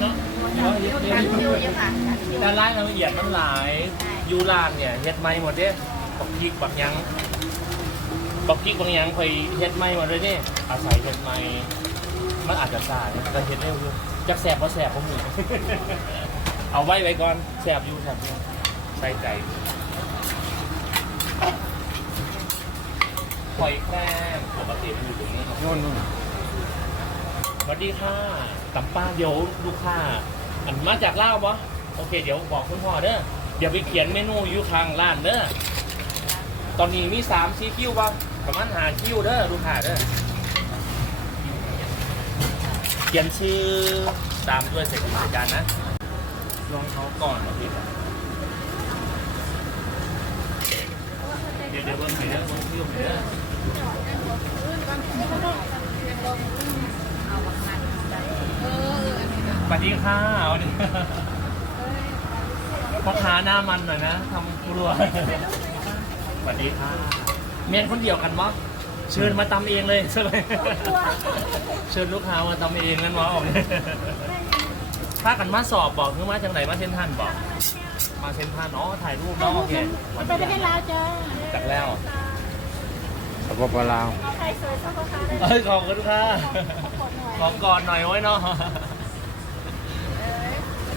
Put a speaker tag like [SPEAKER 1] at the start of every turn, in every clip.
[SPEAKER 1] เนาะเนาะเด
[SPEAKER 2] การ
[SPEAKER 1] เฮ็ด
[SPEAKER 2] คิวอยู่ค่ะการคิว
[SPEAKER 1] ด้านล่างละเอียดมันหลายยูล่างเนี่ยเฮ็ดไม่หมดเด้บักพริกบักยังบักพริกบักยังคอยเฮ็ดไม่หมดเลยเนี่ยอาศัยเฮ็ดไม่มันอาจจะซ่าแต่เฮ็ดเร็วอยู่จักแสบเพราะแสบผมหนีเอาไว้ไว้ก่อนแสบอยู่แสบอยู่ใส่ใจหอยแครงปกติมันอยู่ตรงนี้ครับ
[SPEAKER 3] นู่นนู่น
[SPEAKER 1] สวัสดีค่ะตับป้าเดี๋ยวลูกค้าอันมาจากเล่าวปะโอเค เดี๋ยวบอกคุณพ่อเด้อเดี๋ยวไปเขียนเมนูอยู่ข้างร้านเด้อตอนนี้มีสามซีคิวปะประมาณหาคิวเด้อลูกค้าเด้อเขียนชื่อตามด้วยเสร็จกิจการนะลองเขาก่อนเหรอพี่เดี๋ยวเดี๋ยวเบิ้งให้เด้อเบิ้งคิวให้เด้อ สวัสดีค่ะวันนี้พ่อค้าหน้ามันหน่อยนะทำครัวสวัสดีค่ะ เมียนคนเดียวกันมั้งเชิญมาตำเองเลยใช่ไหมเชิญลูกค้ามาตำเองนั่นวะออกเลยถ้ากันมาสอบบอกคือมาจากไหนมาเซนทรันบอก มาเซนทรันอ๋อถ่ายรูปเนาะโอเค
[SPEAKER 2] มันไปได้แล้วจ้า
[SPEAKER 1] จากแล้ว
[SPEAKER 3] สปปลาว
[SPEAKER 2] ใครสวยสักคนได้
[SPEAKER 1] เอ้ยขอบคุณค่ะ
[SPEAKER 2] ขอหน่อย
[SPEAKER 1] ขอก่อนหน่อยไว้เนาะ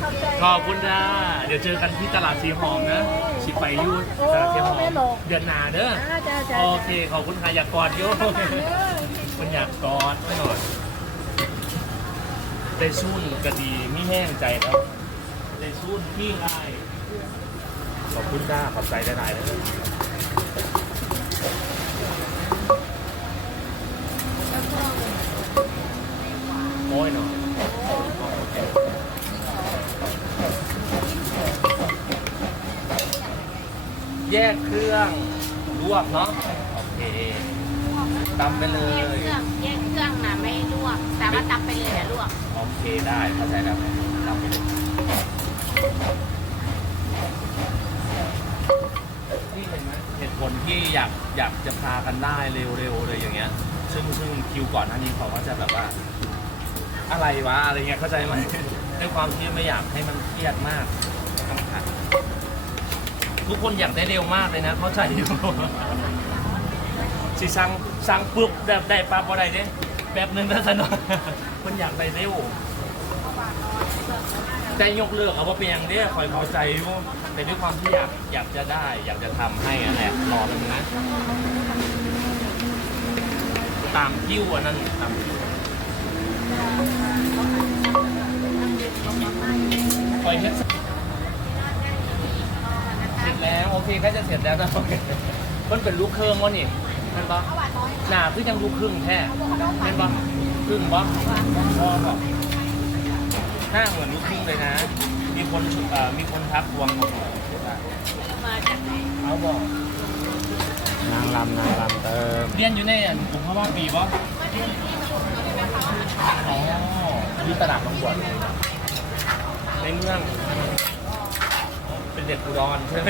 [SPEAKER 2] ขอบใจ
[SPEAKER 1] ขอบคุณจ้าเดี๋ยวเจอกันที่ตลาดสีหอมนะชิไปอยูตลาดสีหอมเดือนหนาเด้อ
[SPEAKER 2] จ้าจ้าจ้า
[SPEAKER 1] โอเค ขอบคุณค่ะอยากกอดโยมันอยากกอดไม่หน่อยได้ชุ่นกะดีไม่แห้งใจแล้วได้ชุ่นพี่ไอายขอบคุณจ้าขอบใจได้หลายเลยโอ้ยเนาะ แยกเครื่องลวกเนาะโอเคตำไปเล
[SPEAKER 2] แยก
[SPEAKER 1] ย
[SPEAKER 2] เครื่องแยกเครื่องนะไม่ลวกแต่ว่าตับไปเลยอะลวก
[SPEAKER 1] โอเคได้เข้าใจแล้วตำไปเลยนี่เห็นไหมเหตุผลที่อยากอยากจะพากันได้เร็วๆเลยอย่างเงี้ย ซึ่งซึ่งคิวก่อนหน้านี้เขาก็จะแบบว่า อะไรวะอะไรเงี้ยเข้าใจไหม ด้วยความที่ไม่อยากให้มันเครียดมากต้องขัด ทุกคนอยากได้เร็วมากเลยนะ เข้าใจอยู่ สิสั่งสั่งปุ๊บแบบได้ปั๊บอะไรเด้แบบหนึงนะสนอยคนอยากได้เร็วใจยกเลิกเอาว่าเป็นอย่างเนี้ยคอยเข้าใจอยู่แต่ด้วยความที่อยากอยากจะได้ อยากจะทำให้อันแหละรอมันงนะ ตามคิวอันนั้นตามคิวคอยเฮ็ดเสร็จแล้วโอเคก็จะเสร็จแล้วนะโอเคมันเป็นลูกเครื่องวะนี่เห็นปะหนาคือยังลูกครึ่งแท้เห็นปะครึ่งปะพอปะหน้าเหมือนลูกครึ่งเลยนะ มีคนเอ่อมีคนทักทวงมาบอก
[SPEAKER 2] มาจากไหน
[SPEAKER 1] เอาบอก
[SPEAKER 3] นางรำนางรำเติม
[SPEAKER 1] เรียนอยู่ในอันกลุ่มพม่าปีปะอ๋อที่ตลาดบางบวนในเมือง เป็นเด็กอุดรใช่ไหม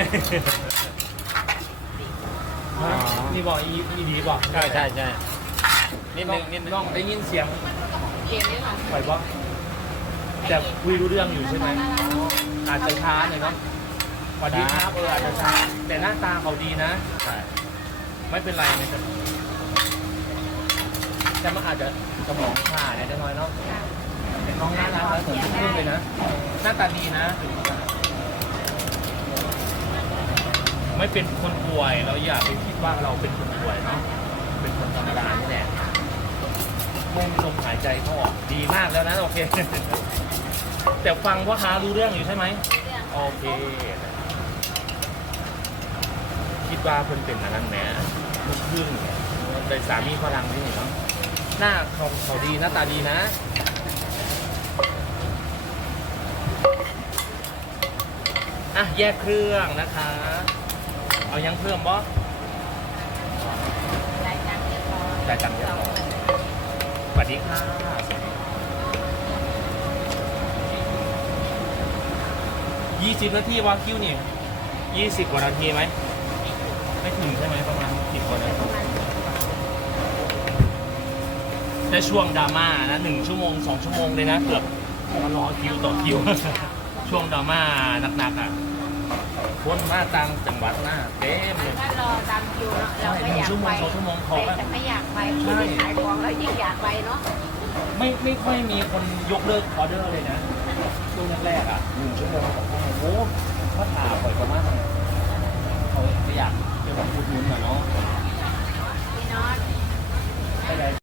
[SPEAKER 3] อ๋อ
[SPEAKER 1] นี่บอกอีอีดีบอก
[SPEAKER 3] ใช่ใช่ใช่นิดนึงนิดนึง
[SPEAKER 1] น้องได้ยินเสียง
[SPEAKER 2] เกมนี้ค่ะ
[SPEAKER 1] ไหวปะแต่คุยรู้เรื่องอยู่ใช่ไหมอาจจะช้าหน่อยเนาะสวัสดีครับเอออาจจะช้าแต่หน้าตาเขาดีนะ
[SPEAKER 3] ใช่
[SPEAKER 1] ไม่เป็นไรไม่เป็นไรแต่มันอาจจะสมองขาดนิดหน่อยเนาะแต่น้องน่ารักแล้วผมพูดเลยนะหน้าตาดีนะ ไม่เป็นคนป่วยเราอย่าไปคิดว่าเราเป็นคนป่วยเนาะเป็นคนธรรมดานี่แหละไม่มีลมหายใจเขาออกดีมากแล้วนะโอเค แต่ฟังว่าค้ารู้เรื่องอยู่ใช่ไหม
[SPEAKER 2] เรื่อง
[SPEAKER 1] โอเค คิดว่าเพิ่นเป็นอันนั้นแหมลูกครึ่งเป็นสามีฝรั่งนี่เนาะหน้าเขาเขาดีหน้าตาดีนะอะแยกเครื่องนะคะ เอายังเพิ่มบ่
[SPEAKER 2] รายการเรียบร้อย
[SPEAKER 1] จ่ายตังค์เรียบร้อยสวัสดีค่ะยี่สิบนาทีวาคิวนี่ยี่สิบกว่านาทีไหม ไม่ถึงใช่ไหมประมาณสิบกว่านาทีในช่วงดราม่านะหนึ่งชั่วโมงสองชั่วโมงเลยนะเกือบมารอคิวต่อคิว ช่วงดราม่าหนักๆอะ คนมาต่างจังหวัดหน้าเต็มเลย
[SPEAKER 2] ก็รอตามคิวเนาะเราก็อยาก
[SPEAKER 1] ชั่วโม
[SPEAKER 2] ไป
[SPEAKER 1] งสองชั่วโมงเขาก็
[SPEAKER 2] แต่ไม่อยากไป
[SPEAKER 1] ใช่
[SPEAKER 2] คือขายของแล้วยิ่งอยากไปเนาะ
[SPEAKER 1] ไม่ไม่ค่อยมีคนยกเลิกออเดอร์เลยนะช่วงแรกๆอะหนึ่งชั่วโมงสองชั่วโมงโอ้ถ้าถาปล่อยประมาณเขาจะอยากจะมาพูดนุ้นอะเนาะ
[SPEAKER 2] พี่น็อต